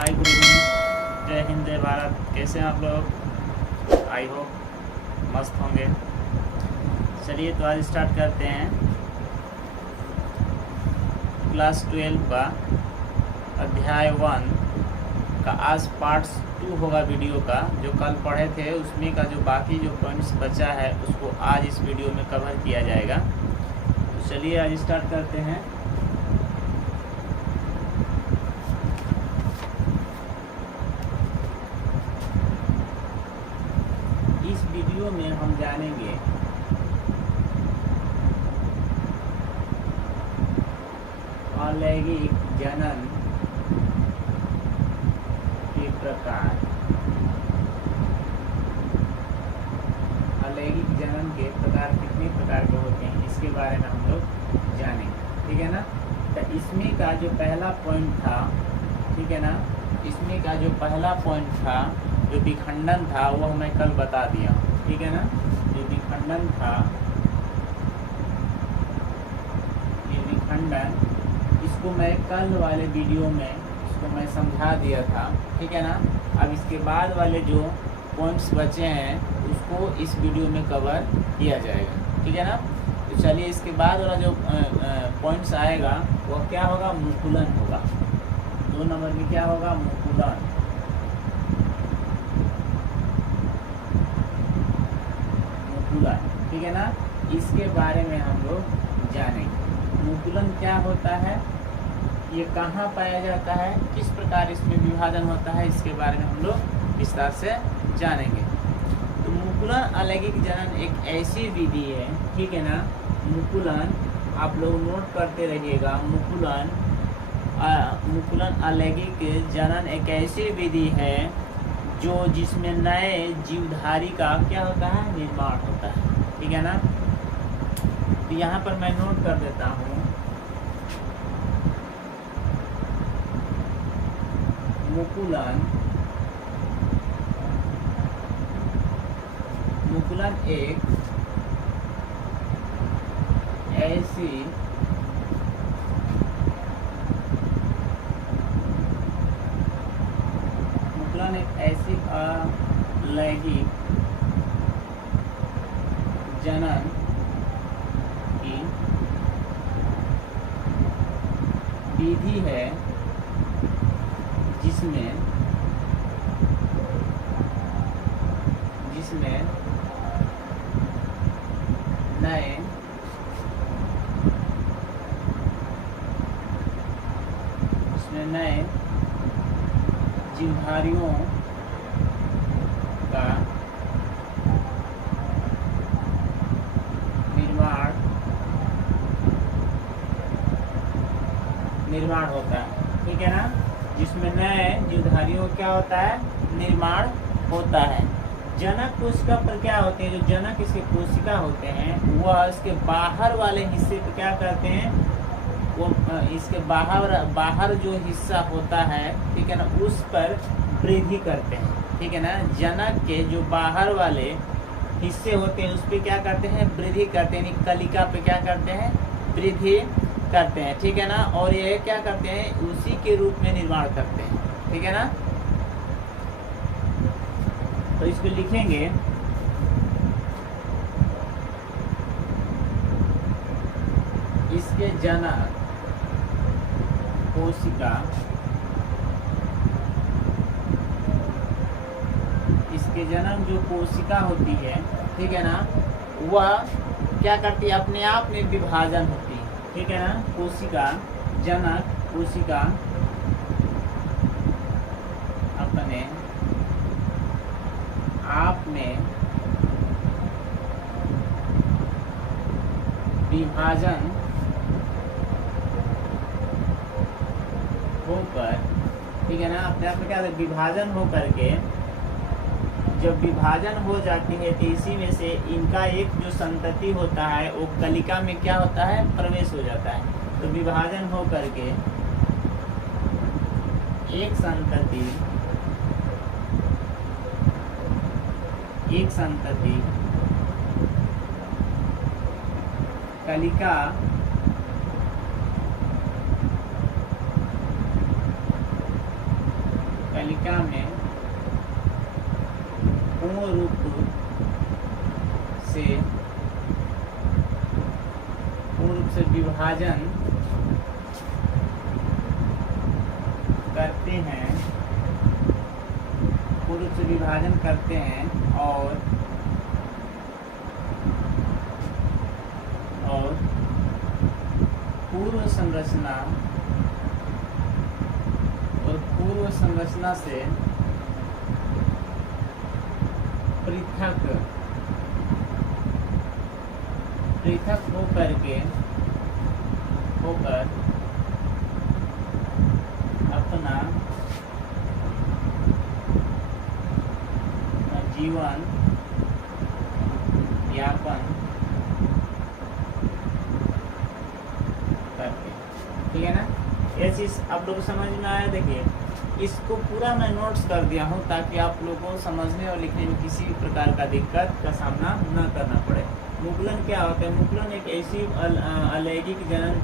Hi good evening, जय हिंद जय भारत। कैसे हैं आप लोग? आई होप मस्त होंगे। चलिए तो आज स्टार्ट करते हैं क्लास 12 का अध्याय 1 का। आज पार्ट 2 होगा वीडियो का। जो कल पढ़े थे उसमें का जो बाकी जो पॉइंट्स बचा है उसको आज इस वीडियो में कवर किया जाएगा। तो चलिए आज स्टार्ट करते हैं। इस वीडियो में हम जानेंगे अलैंगिक जनन के प्रकार। अलैंगिक जनन के प्रकार कितने प्रकार के होते हैं इसके बारे में हम लोग जानेंगे, ठीक है ना। तो इसमें का जो पहला पॉइंट था, ठीक है ना, इसमें का जो पहला पॉइंट था जो विखंडन था वो मैं कल बता दिया, ठीक है ना। जो विखंडन था, ये विखंडन, इसको मैं कल वाले वीडियो में इसको मैं समझा दिया था, ठीक है ना। अब इसके बाद वाले जो पॉइंट्स बचे हैं उसको इस वीडियो में कवर किया जाएगा, ठीक है ना। तो चलिए इसके बाद वाला जो पॉइंट्स आएगा वो क्या होगा? मुकुलन होगा। 2 नंबर में क्या होगा? मुकुलन। मुकुलन, ठीक है ना। इसके बारे में हम लोग जानेंगे। मुकुलन क्या होता है, ये कहाँ पाया जाता है, किस प्रकार इसमें विभाजन होता है, इसके बारे में हम लोग विस्तार से जानेंगे। तो मुकुलन अलैंगिक जनन एक ऐसी विधि है, ठीक है ना। मुकुलन आप लोग नोट करते रहिएगा। मुकुलन अलैंगिक जनन एक ऐसी विधि है जो जिसमें नए जीवधारी का क्या होता है? निर्माण होता है, ठीक है ना। तो यहाँ पर मैं नोट कर देता हूँ। मुकुलन एक ऐसी अलैंगिक जनन की विधि है जिसमें नए जीवधारियों का निर्माण होता है, ठीक है ना। जिसमें नए जीवधारियों क्या होता है? निर्माण होता है। जनक कोशिका पर क्या होते हैं? जो जनक इसके कोशिका होते हैं वह इसके बाहर वाले हिस्से पे क्या करते हैं? वो इसके बाहर जो हिस्सा होता है, ठीक है ना, उस पर वृद्धि करते हैं, ठीक है ना। जनक के जो बाहर वाले हिस्से होते हैं उस पर क्या करते हैं? वृद्धि करते हैं। कलिका पे क्या करते हैं? वृद्धि करते हैं, ठीक है ना। और ये क्या करते हैं? उसी के रूप में निर्माण करते हैं, ठीक है ना। तो इसको लिखेंगे इसके जनक कोशिका, इसके जनक जो कोशिका होती है, ठीक है ना, वह क्या करती है? अपने आप में विभाजन होती है, ठीक है ना। कोशिका, जनक कोशिका अपने आप में विभाजन होकर, ठीक है ना, अपने आप में क्या विभाजन हो करके जब विभाजन हो जाती है तो इसी में से इनका एक जो संतति होता है वो कलिका में क्या होता है? प्रवेश हो जाता है। तो विभाजन हो करके एक संतति कलिका कलिका में पूर्ण रूप से विभाजन करते हैं, पूर्ण रूप से विभाजन करते हैं और पूर्व संरचना से पृथक होकर अपना जीवन यापन करते, ठीक है ना। ये चीज आप लोग को समझ में आया। देखिए इसको पूरा मैं नोट्स कर दिया हूँ ताकि आप लोगों को समझने और लिखने में किसी भी प्रकार का दिक्कत का सामना न करना पड़े। मुकुलन क्या होता है? मुकुलन एक ऐसी अलैंगिक जनन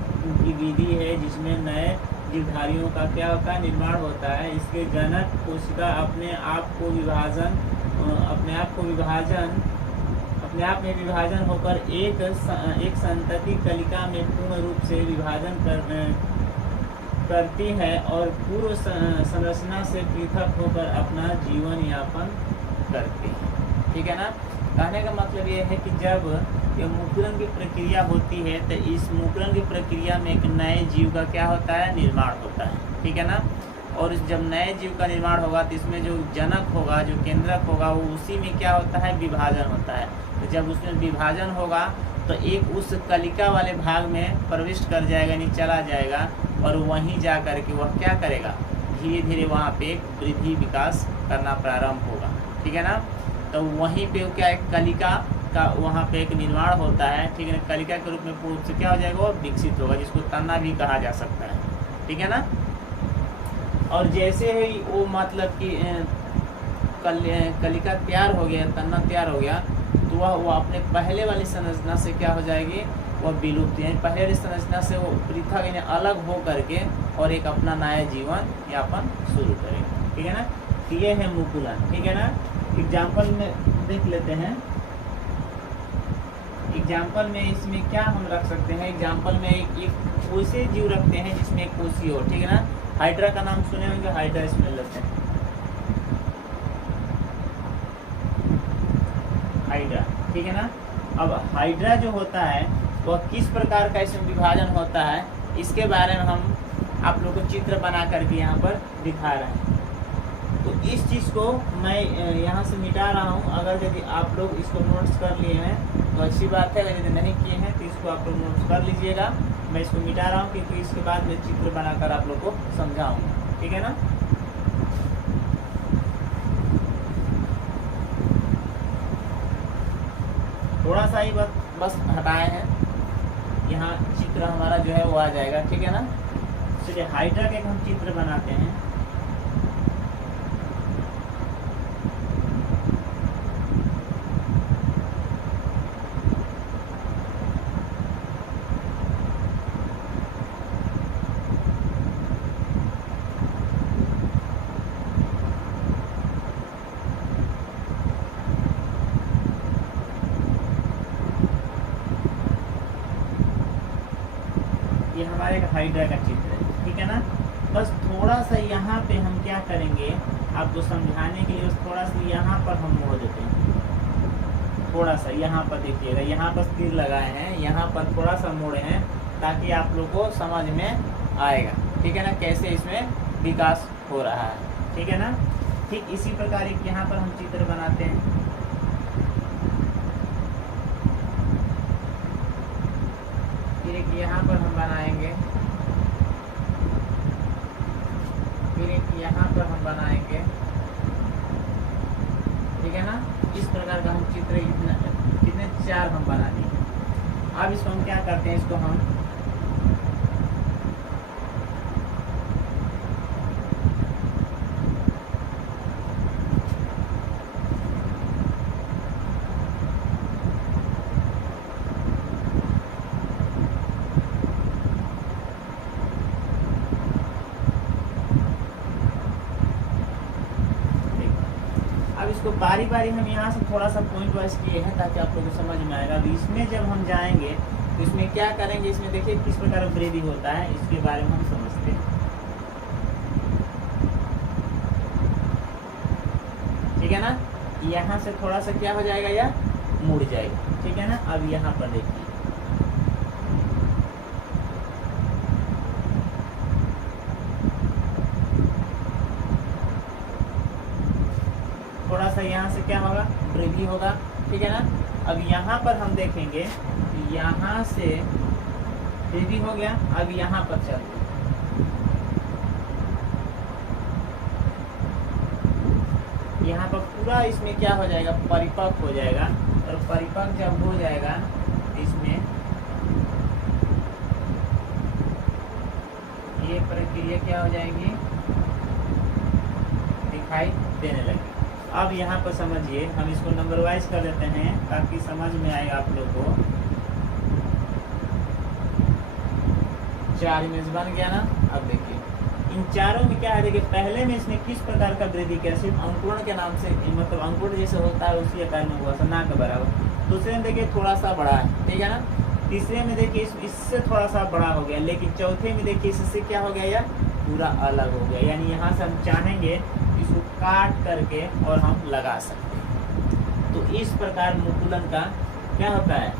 की विधि है जिसमें नए जीवधारियों का क्या होता है? निर्माण होता है। इसके जनक कोशिका अपने आप में विभाजन होकर एक संतति कलिका में पूर्ण रूप से विभाजन करती है और पूर्व संरचना से पृथक होकर अपना जीवन यापन करती है, ठीक है ना। कहने का मतलब ये है कि जब ये मुकुलन की प्रक्रिया होती है तो इस मुकुलन की प्रक्रिया में एक नए जीव का क्या होता है? निर्माण होता है, ठीक है ना। और जब नए जीव का निर्माण होगा तो इसमें जो जनक होगा, जो केंद्रक होगा, वो उसी में क्या होता है? विभाजन होता है। तो जब उसमें विभाजन होगा तो एक उस कलिका वाले भाग में प्रविष्ट कर जाएगा, यानी चला जाएगा और वहीं जा कर के वह क्या करेगा? धीरे धीरे वहाँ पे एक वृद्धि विकास करना प्रारंभ होगा, ठीक है ना। तो वहीं पे क्या एक कलिका का वहाँ पे एक निर्माण होता है, ठीक है ना। कलिका के रूप में पूर्ण से क्या हो जाएगा? वो विकसित होगा, जिसको तना भी कहा जा सकता है, ठीक है ना। और जैसे ही वो मतलब कि कलिका तैयार हो गया, तना तैयार हो गया, तो वह अपने पहले वाली संरचना से क्या हो जाएगी? वह विलुप्त, यानी पहले वाली संरचना से वो पृथक यानी अलग हो करके और एक अपना नया जीवन यापन शुरू करेगी, ठीक है ना। तो ये है मुकुलन, ठीक है ना। एग्जाम्पल में देख लेते हैं। एग्जाम्पल में इसमें क्या हम रख सकते हैं? एग्जाम्पल में एक वैसे जीव रखते हैं जिसमें एक कोशी हो, ठीक है ना। हाइड्रा का नाम सुने होंगे, हाइड्रा इसमें लेते हैं। हाइड्रा, ठीक है ना। अब हाइड्रा जो होता है वह किस प्रकार का इसमें विभाजन होता है, इसके बारे में हम आप लोगों को चित्र बना करके यहाँ पर दिखा रहे हैं। तो इस चीज़ को मैं यहाँ से मिटा रहा हूँ। अगर यदि आप लोग इसको नोट्स कर लिए हैं तो अच्छी बात है, अगर यदि नहीं किए हैं तो इसको आप लोग नोट्स कर लीजिएगा। मैं इसको मिटा रहा हूँ क्योंकि इसके बाद मैं चित्र बनाकर आप लोग को समझाऊँगा, ठीक है ना। थोड़ा सा ही बस हटाए हैं, यहाँ चित्र हमारा जो है वो आ जाएगा, ठीक है ना। चलिए हाइड्रा के हम चित्र बनाते हैं। ये हमारे हाइड्रा का चित्र है, ठीक है ना। बस थोड़ा सा यहाँ पे हम क्या करेंगे, आपको समझाने के लिए थोड़ा सा यहाँ पर हम मोड़ देते हैं। थोड़ा सा यहाँ पर देखिएगा, यहाँ पर तीर लगाए हैं, यहाँ पर थोड़ा सा मोड़े हैं ताकि आप लोग को समझ में आएगा, ठीक है ना, कैसे इसमें विकास हो रहा है, ठीक है ना। ठीक इसी प्रकार एक यहाँ पर हम चित्र बनाते हैं। फिर एक यहाँ पर हम बनाएंगे, फिर एक यहाँ पर हम बनाएंगे, ठीक है ना। इस प्रकार का हम चित्र कितने 4 हम बना दिए। अब इसको हम क्या करते हैं, इसको हम इसको बारी बारी हम यहाँ से थोड़ा सा पॉइंट वाइज किए हैं ताकि आप लोगों को समझ में आएगा। अब इसमें जब हम जाएंगे तो इसमें क्या करेंगे, इसमें देखिए किस प्रकार ब्रीदिंग होता है, इसके बारे में हम समझते हैं। ठीक है ना, यहाँ से थोड़ा सा क्या हो जाएगा, या मुड़ जाएगा। ठीक है ना, अब यहाँ पर देखिए थोड़ा सा यहाँ से क्या होगा, वृद्धि होगा। ठीक है ना, अब यहाँ पर हम देखेंगे, यहाँ से वृद्धि हो गया। अब यहाँ पर चलते हैं, यहाँ पर पूरा इसमें क्या हो जाएगा, परिपक्व हो जाएगा। और परिपक्व जब हो जाएगा इसमें ये प्रक्रिया क्या हो जाएगी, दिखाई देने लगी। अब यहाँ पर समझिए, हम इसको नंबर वाइज कर देते हैं ताकि समझ में आए आप लोग को। 4 इमेज बन गया ना। अब देखिए इन चारों में क्या है, देखिए पहले में इसने किस प्रकार का वृद्धि किया, सिर्फ अंकुरण के नाम से, मतलब अंकुरण जैसे होता है उसी आकार में हुआ सा, ना के बराबर। दूसरे में देखिए थोड़ा सा बड़ा है, ठीक है ना। तीसरे में देखिए इससे थोड़ा सा बड़ा हो गया, लेकिन चौथे में देखिए इससे क्या हो गया, या पूरा अलग हो गया। यानी यहाँ से हम चाहेंगे इसको काट करके और हम लगा सकते हैं। तो इस प्रकार मुकुलन का क्या होता है,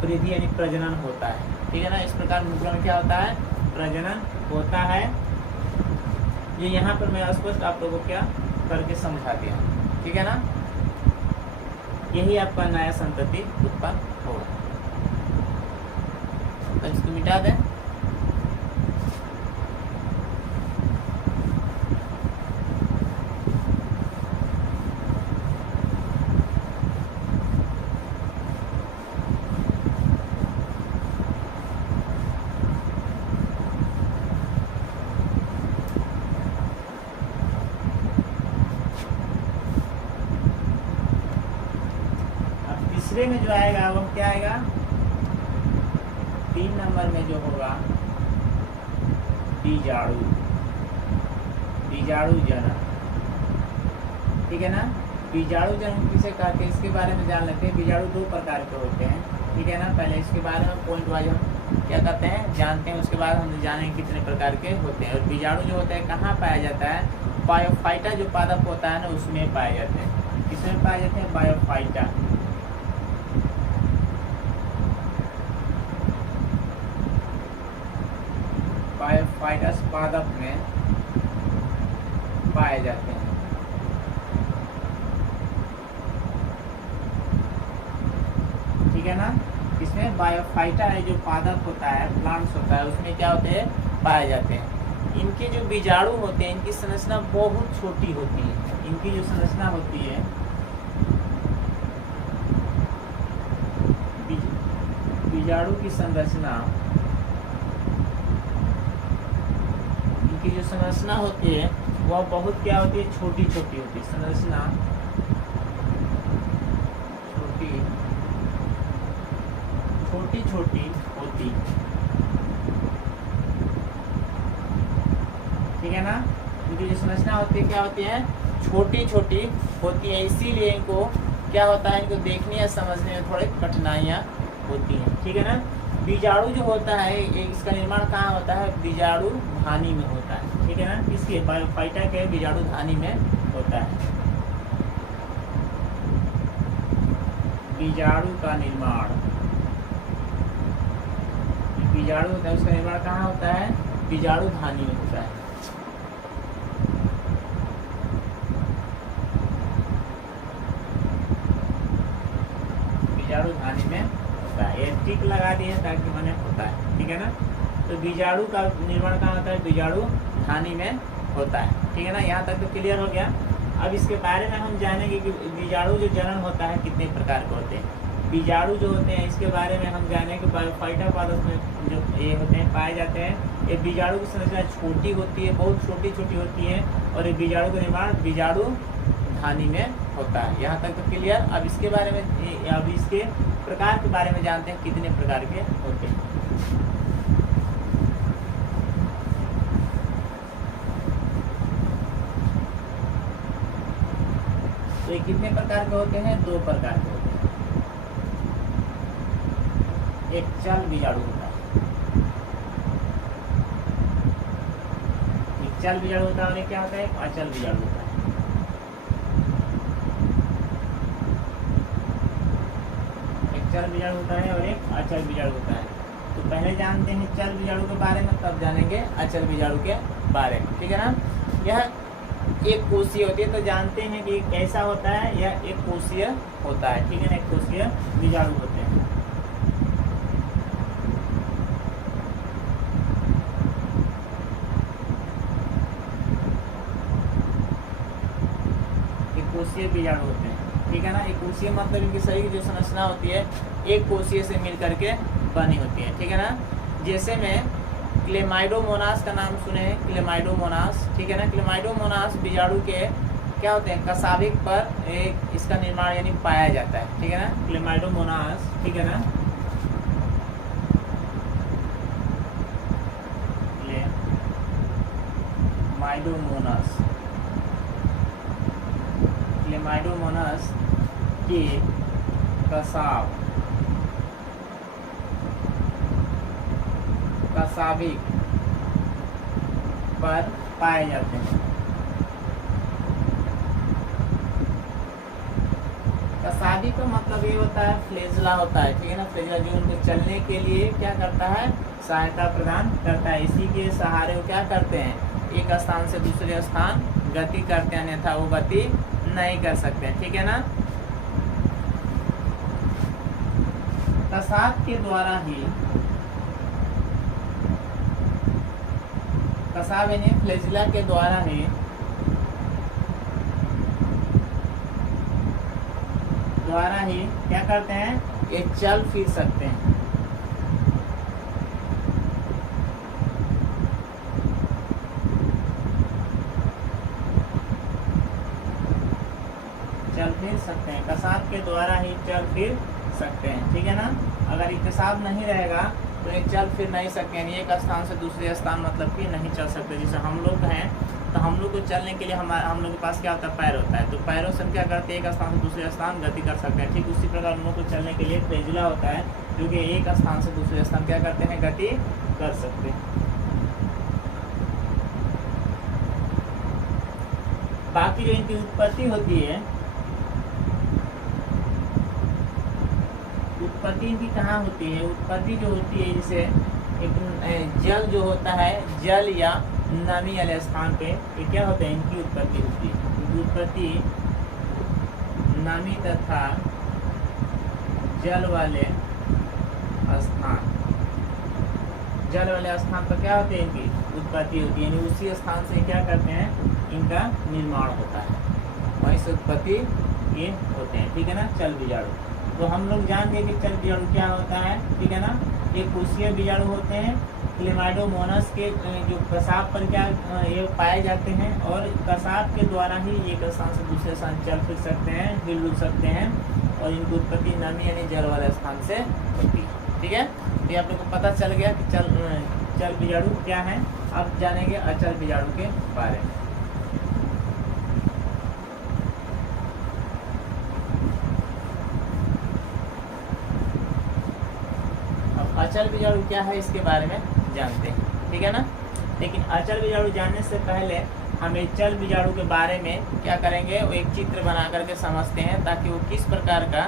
वृद्धि यानी प्रजनन होता है। ठीक है ना, इस प्रकार मुकुलन क्या होता है, प्रजनन होता है। ये यहाँ पर मैं स्पष्ट आप लोगों को क्या करके समझा दिया। ठीक है ना, यही आपका नया संतति उत्पन्न होगा। तो इसको मिटा दें। तीसरे में जो आएगा वो क्या आएगा, 3 नंबर में जो होगा बीजाणु, बीजाणु जनन। ठीक है ना, बीजाणु जनन किसे कहते हैं, इसके बारे में जान लेते हैं। बीजाणु 2 प्रकार के होते हैं। ठीक है ना, पहले इसके बारे में पॉइंट वाइज हम क्या करते हैं, जानते हैं। उसके बाद हम जानेंगे कितने प्रकार के होते हैं। और बीजाणु जो होता है कहाँ पाया जाता है, बायोफाइटा जो पादप होता है ना उसमें पाए जाते हैं। किसमें पाए जाते हैं, बायोफाइटा। बायोफाइटस पादप में पाए जाते हैं। ठीक है ना, इसमें बायोफाइटा है जो पादप होता है, प्लांट्स होता है, उसमें क्या होते हैं, पाए जाते हैं। इनके जो बीजाणु होते हैं इनकी संरचना बहुत छोटी होती है। इनकी जो संरचना होती है, बीजाणु की संरचना, की जो संरचना होती है वह बहुत क्या होती है, छोटी छोटी होती है। संरचना छोटी छोटी होती। ठीक है ना, इनकी जो संरचना होती है क्या होती है, छोटी छोटी होती है। इसीलिए इनको क्या होता है, इनको देखने या समझने में थोड़ी कठिनाइयाँ होती हैं। ठीक है ना, बीजाणु जो होता है इसका निर्माण कहाँ होता है, बीजाणु धानी में होता है। ठीक है ना, किसके, बायोफाइटा के बीजाणु धानी में होता है। बीजाणु का निर्माण, बीजाणु होता है उसका निर्माण कहाँ होता है, बीजाणु धानी में होता है। बीजाणु धानी में होता है। ये टिक लगा दिए ताकि मैंने होता है। ठीक है ना, तो बीजाणु का निर्माण कहाँ होता है, बीजाणु धानी में होता है। ठीक है ना, यहाँ तक तो क्लियर हो गया। अब इसके बारे में हम जानेंगे कि बीजाणु जो जनन होता है कितने प्रकार के होते हैं। बीजाणु जो होते हैं इसके बारे में हम जानेंगे कि बायोफाइटा पादप में जो ये होते हैं पाए जाते हैं। ये बीजाणु की संरचना छोटी होती है, बहुत छोटी छोटी होती है, और ये बीजाणु का निर्माण बीजाणु धानी में होता है। यहाँ तक तो क्लियर। अब इसके बारे में, अब इसके प्रकार के बारे में जानते हैं, कितने प्रकार के होते हैं। तो ये कितने प्रकार के होते हैं? 2 प्रकार के होते हैं। एक चल बीजाणु होता है, एक चल बीजाणु होता है और एक क्या होता है? एक अचल बीजाणु होता है। एक चल बीजाणु होता है और एक अचल बीजाणु होता है। तो पहले जानते हैं चल बीजाणु के बारे में, तब जानेंगे अचल बीजाणु के बारे में, ठीक है ना। यह एक कोशीय होती है, तो जानते हैं कि कैसा होता है, यह एक कोशीय होता है, ठीक है ना। एक कोशीय बीजाणु होते हैं। एक कोशीय बीजाणु होते हैं, ठीक है ना। एक कोशीय मतलब इनकी शरीर की जो संरचना होती है एक कोशीय से मिल करके बनी होती है, ठीक है ना। जैसे में क्लेमाइडोमोनास का नाम सुने हैं, क्लेमाइडोमोनास, ठीक है ना। क्लेमाइडोमोनास बीजाणु के क्या होते हैं? कसाभिक पर एक इसका निर्माण यानी पाया जाता है, ठीक है ना। क्लेमाइडोमोनास, ठीक है ना। क्लेमाइडोमोनास, क्लेमाइडोमोनास के कसाभिक पर पाए जाते हैं। कसाभिक का मतलब ये होता है फ्लेजला होता है, ठीक है ना। फ्लेजला जो उनको चलने के लिए क्या करता है? सहायता प्रदान करता है। इसी के सहारे वो क्या करते हैं? एक स्थान से दूसरे स्थान गति करते हैं, अन्यथा वो गति नहीं कर सकते हैं, ठीक है ना। कसाब के द्वारा ही, कसाब यानी फ्लेजिला के द्वारा ही क्या करते हैं? ये चल फिर सकते हैं। चल फिर सकते हैं, कसाब के द्वारा ही चल फिर सकते हैं, ठीक है ना। अगर ये कसाब नहीं रहेगा तो ये चल फिर नहीं सकते हैं, एक स्थान से दूसरे स्थान मतलब कि नहीं चल सकते। जैसे हम लोग हैं तो हम लोग को चलने के लिए हम लोग के पास क्या होता है? पैर होता है। तो पैरों से हम क्या करते हैं? एक स्थान से दूसरे स्थान गति कर सकते हैं। ठीक उसी प्रकार हम लोग को चलने के लिए फ्लेजिला होता है, जो कि एक स्थान से दूसरे स्थान क्या करते हैं? गति कर सकते हैं। बाकी जो इनकी उत्पत्ति होती है, उत्पत्ति इनकी कहाँ होती है? उत्पत्ति जो होती है जैसे एक जल जो होता है, जल या नमी वाले स्थान पे ये क्या होता है? इनकी उत्पत्ति होती है। इनकी उत्पत्ति नमी तथा जल वाले स्थान, जल वाले स्थान पर क्या होते हैं? इनकी उत्पत्ति होती है, यानी उसी स्थान से क्या करते हैं? इनका निर्माण होता है, वहीं से उत्पत्ति ये होते हैं, ठीक है ना। चल बीजाणु, तो हम लोग जान गए कि चल बीजाणु क्या होता है, ठीक है ना। ये कोशीय बीजाणु होते हैं। क्लेमाइडोमोनास के जो कसाब पर क्या ये पाए जाते हैं, और कसाब के द्वारा ही एक स्थान से दूसरे स्थान चल फिर सकते हैं, हिल सकते हैं, और इनकी उत्पत्ति नमी यानी जल वाले स्थान से होती है, ठीक है। तो ये आप लोग को पता चल गया कि चल बीजाणु क्या है। अब जानेंगे अचल बीजाणु के बारे में। अचल बीजाणु क्या है इसके बारे में जानते हैं, ठीक है ना। लेकिन अचल बीजाणु जानने से पहले हमें चल बीजाणु के बारे में क्या करेंगे? वो एक चित्र बना करके समझते हैं, ताकि वो किस प्रकार का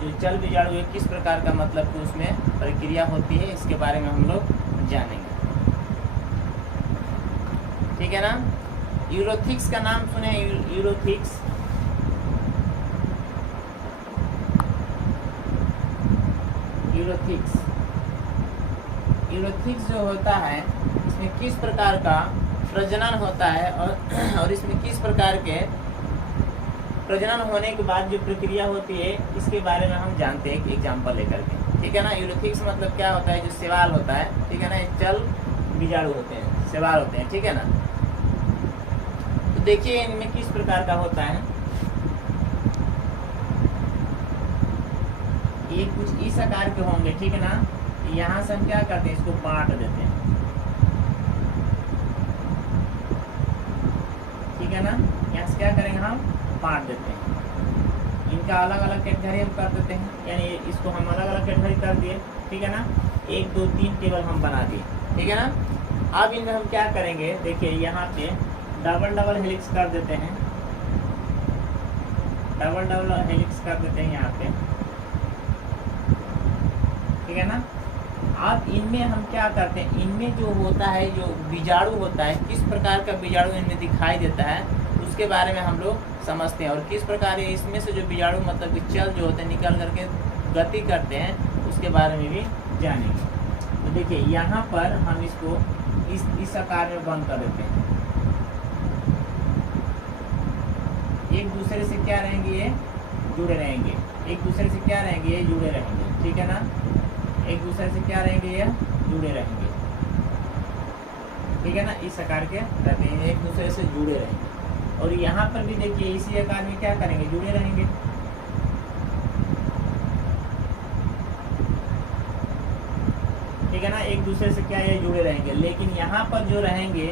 जो चल बीजाणु है किस प्रकार का मतलब कि उसमें प्रक्रिया होती है, इसके बारे में हम लोग जानेंगे, ठीक है ना। यूरोथिक्स का नाम सुने? यूरोथिक्स, यूरोथिक्स जो होता है इसमें किस प्रकार का प्रजनन होता है, और इसमें किस प्रकार के प्रजनन होने के बाद जो प्रक्रिया होती है, इसके बारे में हम जानते हैं एक एग्जाम्पल लेकर के, ठीक है ना। यूरोथिक्स मतलब क्या होता है? जो शैवाल होता है, ठीक है ना। चल बीजाणु होते हैं, शैवाल होते हैं, ठीक है ना। तो देखिए इनमें किस प्रकार का होता है। ये कुछ इस आकार के होंगे, ठीक है ना। यहाँ से हम क्या करते हैं? इसको बांट देते हैं, ठीक है ना। यहाँ से क्या क्या करेंगे, हम बांट देते हैं। इनका अलग अलग कैटेगरी हम कर देते हैं, यानी इसको हम अलग अलग कैटेगरी कर दिए, ठीक है ना। 1 2 3 टेबल हम बना दिए, ठीक है ना। अब इनमें हम क्या करेंगे, देखिए यहाँ पे डबल डबल हेलिक्स कर देते हैं, डबल डबल हेलिक्स कर देते हैं यहाँ पे, ठीक है ना। अब इनमें हम क्या करते हैं, इनमें जो होता है, जो बीजाणु होता है, किस प्रकार का बीजाणु इनमें दिखाई देता है उसके बारे में हम लोग समझते हैं, और किस प्रकार इसमें से जो बीजाणु मतलब कि चल जो होते हैं निकल करके गति करते हैं उसके बारे में भी जानेंगे। तो देखिए यहाँ पर हम इसको इस आकार में बंद कर देते हैं। एक दूसरे से क्या रहेंगे, ये जुड़े रहेंगे, एक दूसरे से क्या रहेंगे, ये जुड़े रहेंगे, ठीक है ना। एक दूसरे से क्या रहेंगे, ये जुड़े रहेंगे, ठीक है ना। इस आकार के रहते हैं, एक दूसरे से जुड़े रहेंगे। और यहाँ पर भी देखिए इसी आकार में क्या करेंगे, जुड़े रहेंगे, ठीक है ना। एक दूसरे से क्या ये जुड़े रहेंगे, लेकिन यहाँ पर जो रहेंगे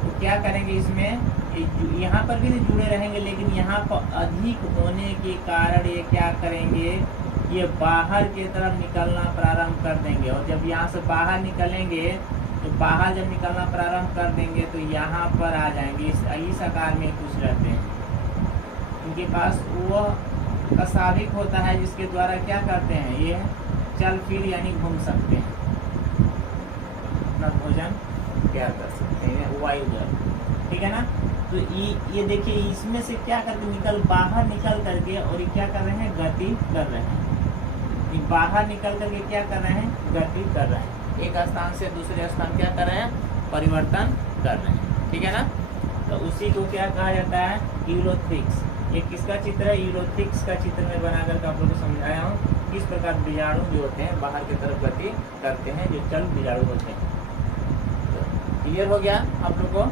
तो क्या करेंगे, इसमें यहाँ पर भी जुड़े रहेंगे, लेकिन यहाँ पर अधिक होने के कारण ये क्या करेंगे, ये बाहर की तरफ निकलना प्रारंभ कर देंगे। और जब यहाँ से बाहर निकलेंगे तो बाहर जब निकलना प्रारंभ कर देंगे तो यहाँ पर आ जाएंगे, इस आकार में कुछ रहते हैं। इनके पास वह कसाविक होता है जिसके द्वारा क्या करते हैं, ये चल फिर यानी घूम सकते हैं, अपना भोजन क्या कर सकते हैं, वायु जल, ठीक है ना। तो ये देखिए इसमें से क्या करके बाहर निकल करके, और ये क्या कर रहे हैं, गति कर रहे हैं। ये बाहर निकल करके क्या कर रहे हैं, गति कर रहे हैं, एक स्थान से दूसरे स्थान क्या कर रहे हैं, परिवर्तन कर रहे हैं, ठीक है ना। तो उसी को क्या कहा जाता है, यूरोथ्रिक्स। ये किसका चित्र है, यूरोथ्रिक्स का चित्र में बना करके आप लोगों को समझाया हूँ किस प्रकार बीजाणु जो होते हैं बाहर की तरफ गति करते हैं, जो चल बीजाणु होते हैं। तो क्लियर हो गया आप लोग को।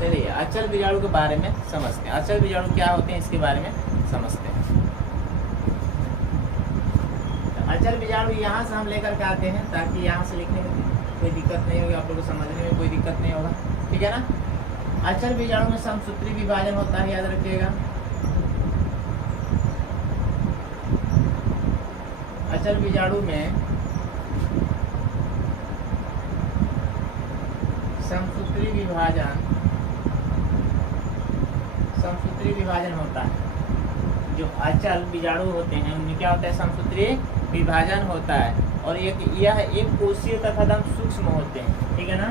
चलिए अचल बीजाणु के बारे में समझते हैं। अचल बीजाणु क्या होते हैं इसके बारे में समझते हैं। अचल बीजाणु यहाँ से हम लेकर के आते हैं ताकि यहाँ से लिखने में कोई दिक्कत नहीं होगी, आप लोगों को समझने में कोई दिक्कत नहीं होगा, ठीक है ना। अचल बीजाणु में समसूत्री विभाजन होता है, याद रखिएगा। अचल बीजाणु में समसूत्री विभाजन होता है। जो अचल बीजाणु होते हैं उनमें क्या होता है, समसूत्री विभाजन होता है। और यह एक कोशीय तथा दम सूक्ष्म होते हैं, ठीक है ना।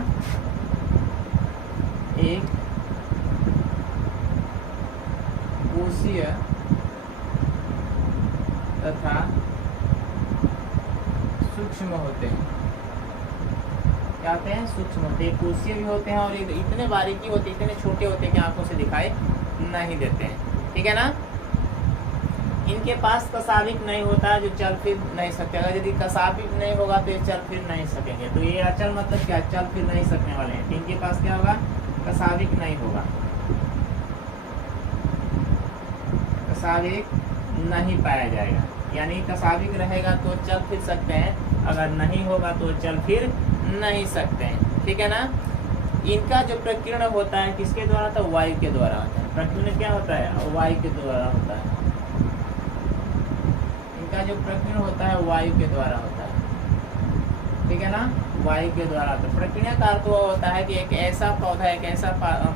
एक कोशीय तथा सूक्ष्म होते हैं। क्या होते हैं, सूक्ष्म होते हैं, कोशीय भी होते हैं, और इतने बारीकी होते, इतने छोटे होते हैं कि आंखों से दिखाई नहीं देते हैं, ठीक है ना। इनके पास कसाविक नहीं होता जो चल फिर नहीं सकते। अगर यदि कसाविक नहीं होगा तो ये चल फिर नहीं सकेंगे। तो ये अचल मतलब क्या, चल फिर नहीं सकने वाले हैं। इनके पास क्या होगा, कसाविक नहीं होगा, कसाविक नहीं पाया जाएगा। यानी कसाविक रहेगा तो चल फिर सकते हैं, अगर नहीं होगा तो चल फिर नहीं सकते हैं, ठीक है ना। इनका जो प्रकीर्ण होता है किसके द्वारा, तो वायु के द्वारा होता है। प्रकीर्ण क्या होता है, वायु के द्वारा होता है। इनका जो प्रकीर्ण होता है वायु के द्वारा होता है, ठीक है ना, वायु के द्वारा। तो प्रकीर्ण का अर्थ वो होता है कि एक ऐसा पौधा, एक ऐसा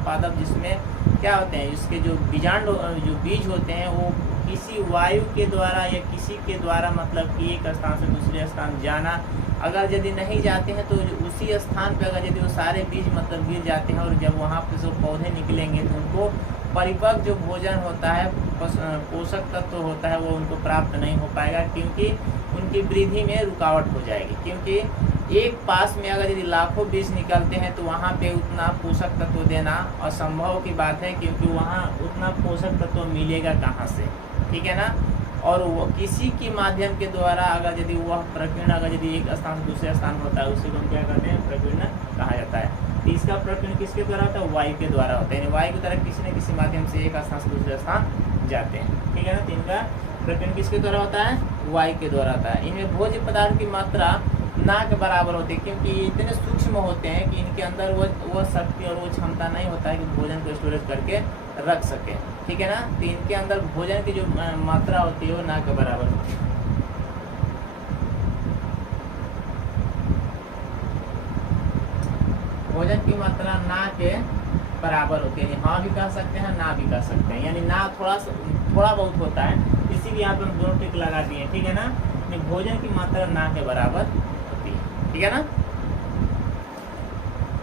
पादप जिसमें क्या होते हैं, इसके जो बीजांड जो बीज होते हैं वो किसी वायु के द्वारा या किसी के द्वारा मतलब कि एक स्थान से दूसरे स्थान जाना। अगर यदि नहीं जाते हैं तो उसी स्थान पे अगर यदि वो सारे बीज मतलब गिर जाते हैं, और जब वहाँ पे जो पौधे निकलेंगे तो उनको परिपक्व जो भोजन होता है, पोषक तत्व होता है, वो उनको प्राप्त नहीं हो पाएगा, क्योंकि उनकी वृद्धि में रुकावट हो जाएगी। क्योंकि एक पास में अगर यदि लाखों बीज निकलते हैं तो वहाँ पे उतना पोषक तत्व देना असंभव की बात है, क्योंकि वहाँ उतना पोषक तत्व मिलेगा कहाँ से, ठीक है ना। और वो किसी के माध्यम के द्वारा अगर यदि वह प्रकीर्ण अगर यदि एक स्थान से दूसरे स्थान होता है, उसी को हम क्या कहते हैं, प्रकीर्ण कहा जाता है। तो इसका प्रकीर्ण किसके द्वारा होता है, वायु के द्वारा होता है। वायु की तरह किसी न किसी माध्यम से एक स्थान से दूसरे स्थान जाते हैं, ठीक है ना। तो इनका प्रकीर्ण किसके द्वारा होता है, वायु के द्वारा होता है। इनमें भोज्य पदार्थ की मात्रा ना के बराबर होते हैं, क्योंकि ये इतने सूक्ष्म होते हैं कि इनके अंदर वो शक्ति और वो क्षमता नहीं होता है कि भोजन को स्टोरेज करके रख सके। ठीक है ना, तो इनके अंदर भोजन की जो मात्रा होती है वो ना के बराबर होती है। भोजन की मात्रा ना के बराबर होती है, हाँ भी कह सकते हैं ना भी कह सकते हैं, यानी ना थोड़ा बहुत होता है, इसीलिए यहाँ पर हम दोनों टिक लगा दिए। ठीक है ना, भोजन की मात्रा ना के बराबर होती है। ठीक है ना,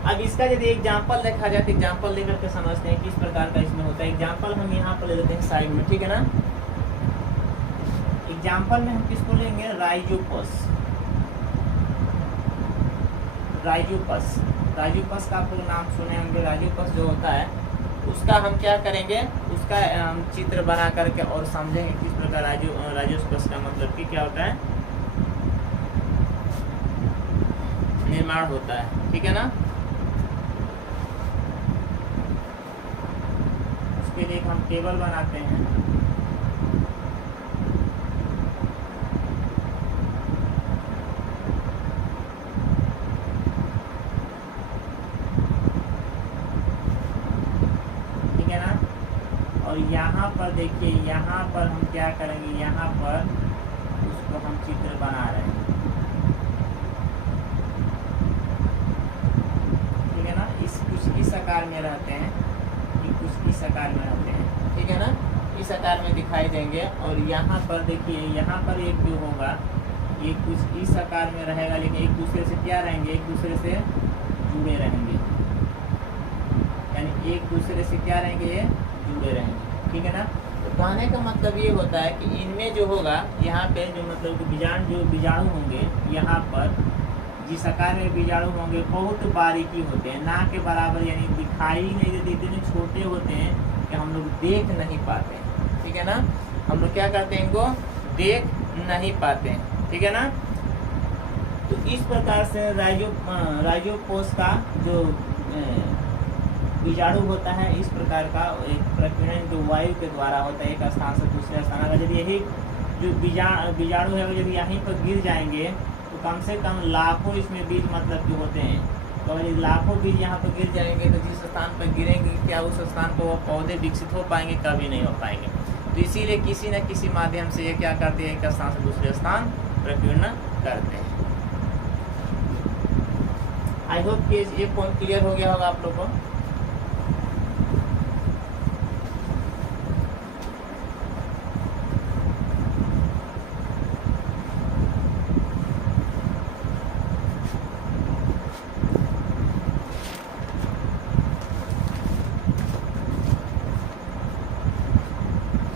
अब इसका यदि एग्जाम्पल देखा जाए तो एग्जाम्पल लेकर के समझते हैं किस प्रकार का इसमें होता है। एग्जाम्पल हम यहाँ पर ले लेते हैं साइड में। ठीक है ना, एग्जाम्पल में हम किसको लेंगे, राइजोपस। राइजोपस का आप लोग नाम सुने होंगे। राइजोपस जो होता है उसका हम क्या करेंगे, उसका चित्र बना करके और समझेंगे किस प्रकार राइजोपस का मतलब कि क्या होता है, निर्माण होता है। ठीक है ना, उसके लिए हम टेबल बनाते हैं। यहाँ पर देखिए, यहाँ पर हम क्या करेंगे, यहाँ पर उसको हम चित्र बना रहे हैं। ठीक है ना, कुछ इस आकार में रहते हैं, ये कुछ इस आकार में रहते हैं। ठीक है ना, इस आकार में दिखाई देंगे। और यहाँ पर देखिए, यहाँ पर एक जो होगा ये कुछ इस आकार में रहेगा, लेकिन एक दूसरे से क्या रहेंगे, एक दूसरे से जुड़े रहेंगे, यानी एक दूसरे से क्या रहेंगे, ये जुड़े रहेंगे। ठीक है ना, तो कहने का मतलब ये होता है कि इनमें जो होगा, यहाँ पे जो मतलब बीजाणु होंगे, यहाँ पर जिस आकार में बीजाणु होंगे बहुत बारीकी होते हैं, ना के बराबर, यानी दिखाई नहीं देते, इतने छोटे होते हैं कि हम लोग देख नहीं पाते हैं। ठीक है ना, हम लोग क्या करते हैं, इनको देख नहीं पाते हैं। ठीक है ना, तो इस प्रकार से राइजोपस का जो बीजाणु होता है, इस प्रकार का एक प्रकीर्णन जो वायु के द्वारा होता है, एक स्थान से दूसरे स्थान। अगर यदि यही जो बीजाणु है वो यदि यहीं पर गिर जाएंगे तो कम से कम लाखों इसमें बीज मतलब कि होते हैं, तो यदि लाखों बीज यहाँ पर गिर जाएंगे तो जिस स्थान पर गिरेंगे क्या उस स्थान पर वो पौधे विकसित हो पाएंगे, कभी नहीं हो पाएंगे। तो इसीलिए किसी न किसी माध्यम से ये क्या करते हैं, एक स्थान से दूसरे स्थान प्रकीर्णन करते हैं। आई होप कि ये पॉइंट क्लियर हो गया होगा आप लोग को।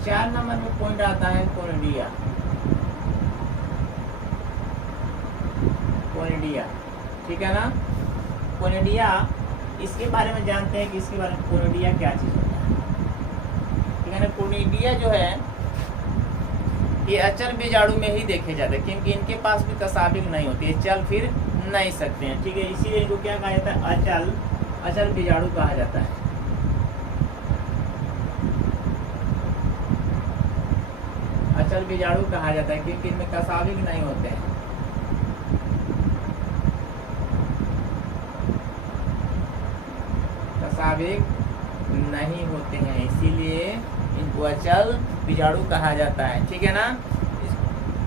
चार नंबर में पॉइंट आता है कोनिडिया। ठीक है ना, कोनिडिया, इसके बारे में जानते हैं कि इसके बारे में कोनिडिया क्या चीज होता है। ठीक है ना, कोनिडिया जो है ये अचल बीजाणु में ही देखे जाते हैं, क्योंकि इनके पास भी कसाबिक नहीं होती है, चल फिर नहीं सकते हैं। ठीक है, इसीलिए इनको क्या कहा जाता है, अचल बीजाणु कहा जाता है। अचल बीजाणु कहा जाता है क्योंकि इनमें कसाबिक नहीं होते हैं। कसाबिक नहीं होते हैं, इसीलिए इनको अचल बीजाणु कहा जाता है। ठीक है ना,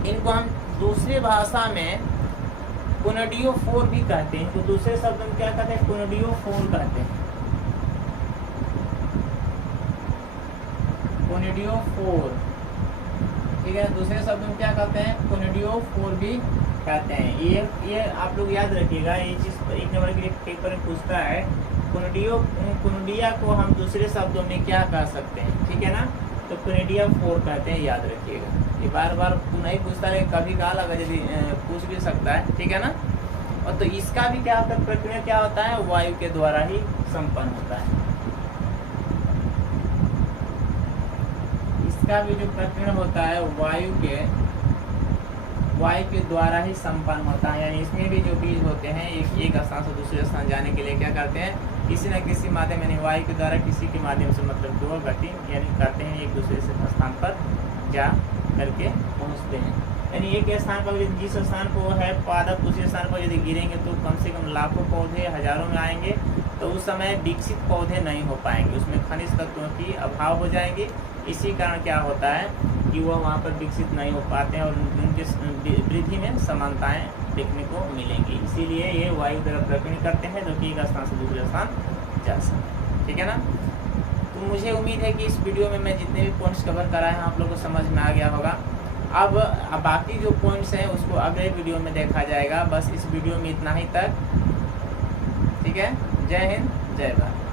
इनको हम दूसरी भाषा में कोनिडियोफोर भी कहते हैं। इनको दूसरे शब्द में क्या कहते हैं, कोनिडियोफोर कहते हैं। कोनिडियोफोर, ठीक है, दूसरे शब्द में क्या कहते हैं, कोनिडियोफोर भी कहते हैं। ये आप लोग याद रखिएगा, ये चीज एक नंबर के पेपर में पूछता है, कोनिडिया को हम दूसरे शब्दों में क्या कह सकते हैं। ठीक है ना, तो कोनिडियोफोर कहते हैं, याद रखिएगा। ये बार बार नहीं पूछता है, कभी काल अगर यदि पूछ भी सकता है। ठीक है ना, और तो इसका भी क्या होता है, प्रक्रिया क्या होता है, वायु के द्वारा ही संपन्न होता है। इसका भी जो प्रकीर्णन होता है वायु के द्वारा ही संपन्न होता है। यानी इसमें भी जो बीज होते हैं एक स्थान से दूसरे स्थान जाने के लिए क्या करते हैं, किसी न किसी माध्यम, यानी वायु के द्वारा किसी के माध्यम से मतलब गति यानी करते हैं, एक दूसरे से स्थान पर जा करके पहुंचते हैं। यानी एक स्थान पर जिस स्थान पर वो है पादप, उसी स्थान पर यदि गिरेंगे तो कम से कम लाखों पौधे हजारों में आएंगे, तो उस समय विकसित पौधे नहीं हो पाएंगे, उसमें खनिज तत्वों की अभाव हो जाएंगे। इसी कारण क्या होता है कि वह वहाँ पर विकसित नहीं हो पाते हैं और उनकी वृद्धि में समानताएं देखने को मिलेंगी। इसीलिए ये वायु द्वारा प्रकीर्ण करते हैं, जो कि एक स्थान से दूसरे स्थान जा सकते, ठीक है ना। तो मुझे उम्मीद है कि इस वीडियो में मैं जितने भी पॉइंट्स कवर कराए हैं आप लोगों को समझ में आ गया होगा। अब बाकी जो पॉइंट्स हैं उसको अगले वीडियो में देखा जाएगा। बस इस वीडियो में इतना ही तक, ठीक है। जय हिंद, जय भारत।